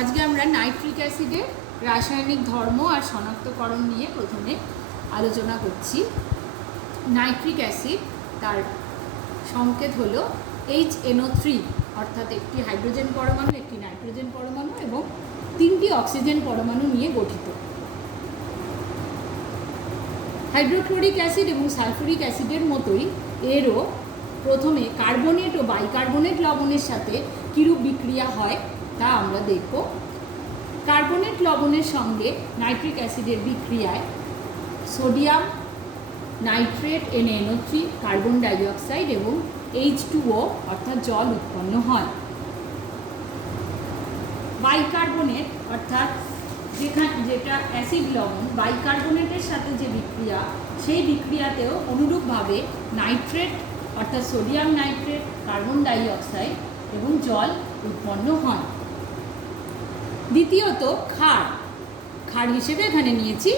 আজকে আমরা নাইট্রিক অ্যাসিডের রাসায়নিক ধর্ম আর শনাক্তকরণ নিয়ে প্রথমে আলোচনা করছি। নাইট্রিক অ্যাসিড তার সংকেত হলো HNO3, অর্থাৎ একটি হাইড্রোজেন পরমাণু, একটি নাইট্রোজেন পরমাণু এবং 3টি অক্সিজেন পরমাণু নিয়ে গঠিত। হাইড্রোক্লোরিক অ্যাসিড এবং সালফুরিক অ্যাসিডের মতোই এরও প্রথমে কার্বনেট ও বাইকার্বনেট লবণের সাথে কীরূপ বিক্রিয়া হয় তা আমরা দেখব। কার্বনেট লবণের সঙ্গে নাইট্রিক অ্যাসিডের বিক্রিয়ায় sodium nitrate NaNO3, carbon dioxide এবং H2O অর্থাৎ জল উৎপন্ন হয়। বাইকার্বনেট অর্থাৎ যেটা অ্যাসিড লবণ, বাইকার্বনেটের সাথে যে বিক্রিয়া, সেই বিক্রিয়াতেও অনুরূপভাবে নাইট্রেট অর্থাৎ সোডিয়াম নাইট্রেট, কার্বন ডাইঅক্সাইড এবং জল উৎপন্ন হয়। দ্বিতীয়ত ক্ষার হিসেবে এখানে নিয়েছি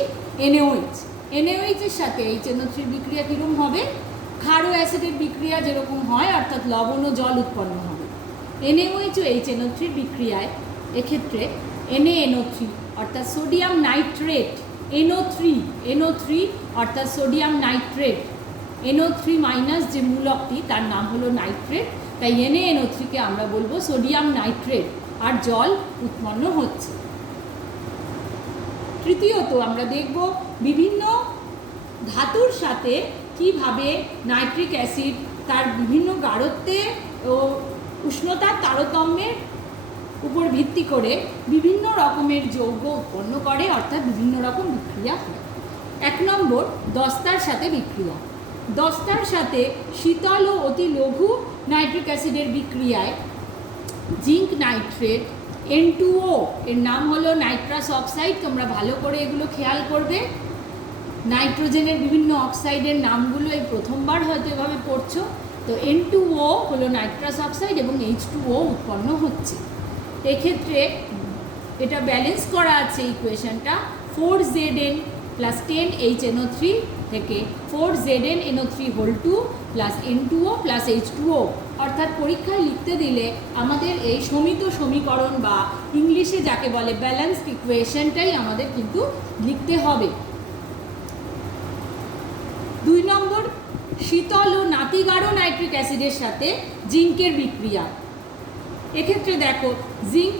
NaOH। NaOH এর সাথে HNO3 বিক্রিয়া কীরকম হবে? ক্ষার ও অ্যাসিডের বিক্রিয়া যেরকম হয়, অর্থাৎ লবণ ও জল উৎপন্ন হবে। NaOH ও HNO3 বিক্রিয়ায় এক্ষেত্রে NaNO3 অর্থাৎ সোডিয়াম নাইট্রেট, NO3 অর্থাৎ সোডিয়াম নাইট্রেট, NO3 মাইনাস যে মূলকটি তার নাম হলো নাইট্রেট, তাই NaNO3-কে আমরা বলবো সোডিয়াম নাইট্রেট, আর জল উৎপন্ন হচ্ছে। তৃতীয়ত আমরা দেখব বিভিন্ন ধাতুর সাথে কিভাবে নাইট্রিক অ্যাসিড তার বিভিন্ন গাঢ়ত্বে ও উষ্ণতার তারতম্যের উপর ভিত্তি করে বিভিন্ন রকমের যৌগ উৎপন্ন করে, অর্থাৎ বিভিন্ন রকম বিক্রিয়া হয়। 1 নম্বর, দস্তার সাথে বিক্রিয়া। দস্তার সাথে শীতল ও অতি লঘু নাইট্রিক অ্যাসিডের বিক্রিয়ায় জিঙ্ক নাইট্রেট N2O, এর নাম হলো নাইট্রাস অক্সাইড। তোমরা ভালো করে এগুলো খেয়াল করবে। নাইট্রোজেনের বিভিন্ন অক্সাইডের নামগুলো এই প্রথমবার হয়তো এভাবে পড়ছো। তো N2O হলো নাইট্রাস অক্সাইড এবং H2O উৎপন্ন হচ্ছে। এক্ষেত্রে এটা ব্যালেন্স করা আছে ইকুয়েশনটা 4Zn প্লাস 10HNO3 থেকে 4ZnNO3 plus N2O plus H2O, অর্থাৎ পরীক্ষায় লিখতে দিলে আমাদের এই সমিত সমীকরণ বা ইংলিশে যাকে বলে ব্যালেন্সড ইকুয়েশনটাই আমাদের কিন্তু লিখতে হবে। 2 নম্বর, শীতল ও নাতিগাঢ় নাইট্রিক অ্যাসিডের সাথে জিঙ্কের বিক্রিয়া। এক্ষেত্রে দেখো, জিঙ্ক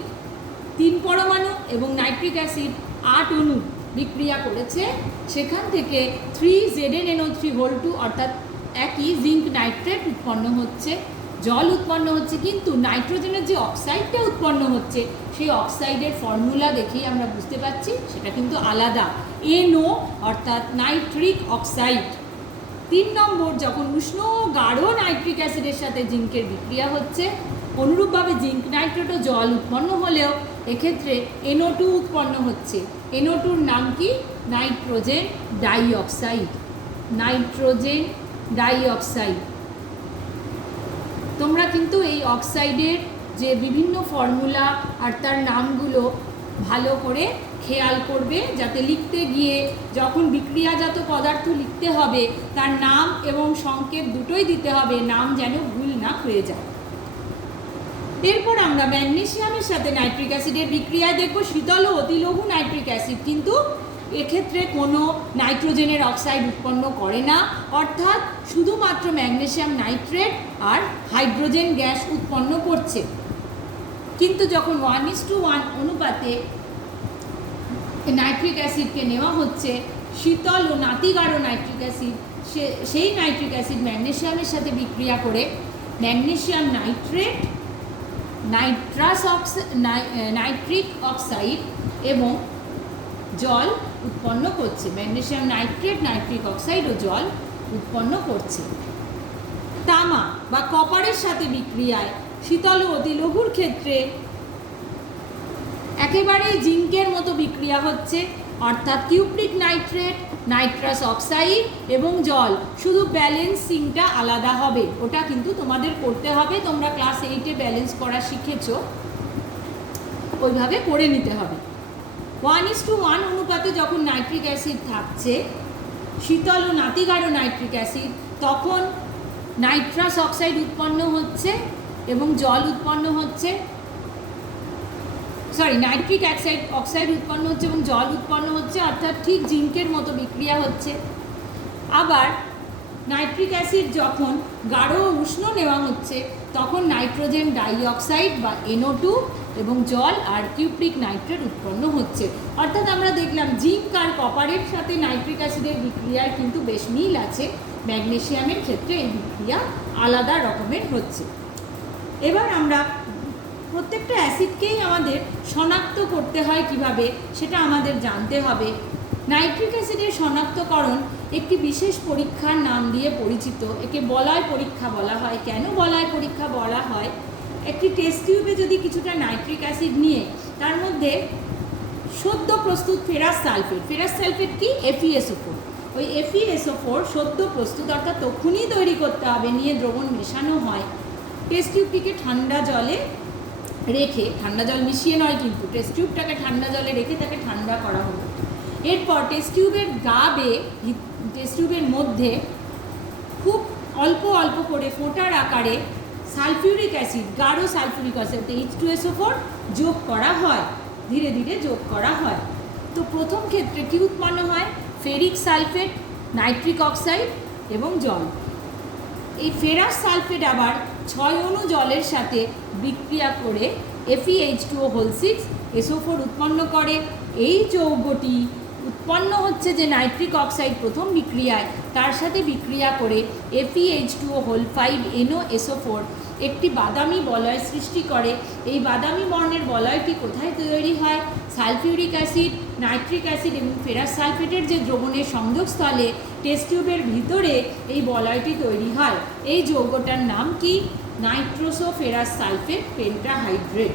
3 পরমাণু এবং নাইট্রিক অ্যাসিড 8 অণু বিক্রিয়া করেছে। সেখান থেকে 3ZnNO3 অর্থাৎ একই জিঙ্ক নাইট্রেট উৎপন্ন হচ্ছে, জল উৎপন্ন হচ্ছে, কিন্তু নাইট্রোজেনের যে অক্সাইডটা উৎপন্ন হচ্ছে সেই অক্সাইডের ফর্মুলা দেখেই আমরা বুঝতে পারছি সেটা কিন্তু আলাদা, NO অর্থাৎ নাইট্রিক অক্সাইড। 3 নম্বর, যখন উষ্ণ ও গাঢ় নাইট্রিক অ্যাসিডের সাথে জিঙ্কের বিক্রিয়া হচ্ছে, অনুরূপভাবে জিঙ্ক নাইট্রেট ও জল উৎপন্ন হলেও এক্ষেত্রে NO2 উৎপন্ন হচ্ছে। NO2-র নাম কি? Nitrogen dioxide. Nitrogen dioxide. তোমরা কিন্তু এই অক্সাইডের যে বিভিন্ন ফর্মুলা আর তার নামগুলো ভালো করে খেয়াল করবে, যাতে লিখতে গিয়ে যখন বিক্রিয়াজাত পদার্থ লিখতে হবে তার নাম এবং সংকেত দুটোই দিতে হবে, নাম যেন ভুল না হয়ে যায়। এরপর আমরা ম্যাগনেসিয়ামের সাথে নাইট্রিক অ্যাসিডের বিক্রিয়ায় দেখব শীতল ও অতিলঘু নাইট্রিক অ্যাসিড কিন্তু এক্ষেত্রে কোনো নাইট্রোজেনের অক্সাইড উৎপন্ন করে না, অর্থাৎ শুধুমাত্র ম্যাগনেসিয়াম নাইট্রেট আর হাইড্রোজেন গ্যাস উৎপন্ন করছে। কিন্তু যখন 1:1 অনুপাতে নাইট্রিক অ্যাসিডকে নেওয়া হচ্ছে, শীতল ও নাতিগাঢ় নাইট্রিক অ্যাসিড, সেই নাইট্রিক অ্যাসিড ম্যাগনেসিয়ামের সাথে বিক্রিয়া করে ম্যাগনেসিয়াম নাইট্রেট, নাইট্রিক অক্সাইড এবং জল উৎপন্ন করছে। ম্যাগনেসিয়াম নাইট্রেট, নাইট্রিক অক্সাইড ও জল উৎপন্ন করছে। তামা বা কপারের সাথে বিক্রিয়ায় শীতল ও অতিলঘুর ক্ষেত্রে একেবারেই জিঙ্কের মতো বিক্রিয়া হচ্ছে, অর্থাৎ কিউপ্রিক নাইট্রেট, নাইট্রাস অক্সাইড এবং জল, শুধু ব্যালেন্সিংটা আলাদা হবে। ওটা কিন্তু তোমাদের করতে হবে, তোমরা ক্লাস 8-এ ব্যালেন্স করা শিখেছ, ওইভাবে করে নিতে হবে। 1:1 অনুপাতে যখন নাইট্রিক অ্যাসিড থাকছে, শীতল ও নাতিগাঢ় নাইট্রিক অ্যাসিড, তখন নাইট্রাস অক্সাইড উৎপন্ন হচ্ছে এবং জল উৎপন্ন হচ্ছে। নাইট্রিক অক্সাইড উৎপন্ন হচ্ছে এবং জল উৎপন্ন হচ্ছে, অর্থাৎ ঠিক জিঙ্কের মতো বিক্রিয়া হচ্ছে। আবার নাইট্রিক অ্যাসিড যখন গাঢ় ও উষ্ণ নেওয়া হচ্ছে তখন নাইট্রোজেন ডাইঅক্সাইড বা NO2 এবং জল আর কিউপ্রিক নাইট্রেট উৎপন্ন হচ্ছে। অর্থাৎ আমরা দেখলাম জিঙ্ক আর কপারের সাথে নাইট্রিক অ্যাসিডের বিক্রিয়ার কিন্তু বেশ মিল আছে, ম্যাগনেসিয়ামের ক্ষেত্রে এই বিক্রিয়া আলাদা রকমের হচ্ছে। এবার আমরা প্রত্যেকটা অ্যাসিডকেই আমাদের শনাক্ত করতে হয় কিভাবে সেটা আমাদের জানতে হবে। নাইট্রিক অ্যাসিডের শনাক্তকরণ একটি বিশেষ পরীক্ষার নাম দিয়ে পরিচিত। একে বলয় পরীক্ষা বলা হয়। কেন বলয় পরীক্ষা বলা হয়? একটি টেস্ট টিউবে যদি কিছুটা নাইট্রিক অ্যাসিড নিয়ে তার মধ্যে সদ্য প্রস্তুত ফেরাস সালফেট কি FeSO4, ওই FeSO4 সদ্য প্রস্তুত অর্থাৎ তখনই তৈরি করতে হবে, নিয়ে দ্রবণ মেশানো হয়। টেস্ট টিউবটিকে ঠান্ডা জলে রেখে, ঠান্ডা জল মিশিয়ে নয় কিন্তু, টেস্ট টিউবটাকে ঠান্ডা জলে রেখে তাকে ঠান্ডা করা হলো। এরপর টেস্ট টিউবের টেস্ট টিউবের মধ্যে খুব অল্প অল্প করে ফোঁটার আকারে সালফিউরিক অ্যাসিড, গাঢ় সালফিউরিক অ্যাসিড H2SO4 যোগ করা হয়, ধীরে ধীরে যোগ করা হয়। তো প্রথম ক্ষেত্রে কী উৎপন্ন হয়? ফেরিক সালফেট, নাইট্রিক অক্সাইড এবং জল। এই ফেরাস সালফেট আবার 6 অণু জলের সাথে বিক্রিয়া করে FeH2O6 SO4 উৎপন্ন করে। এই যৌগটি উৎপন্ন হচ্ছে যে নাইট্রিক অক্সাইড প্রথম বিক্রিয়ায়, তার সাথে বিক্রিয়া করে FeH2O5 NOSO4 একটি বাদামি বলয় সৃষ্টি করে। এই বাদামি বর্ণের বলয়টি কোথায় তৈরি হয়? সালফিউরিক অ্যাসিড, নাইট্রিক অ্যাসিড এবং ফেরাস সালফেটের যে দ্রবণের সংযোগস্থলে টেস্ট টিউবের ভিতরে এই বলয়টি তৈরি হয়। এই যৌগটার নাম কি? নাইট্রোসোফেরাস সালফেট পেন্টাহাইড্রেট।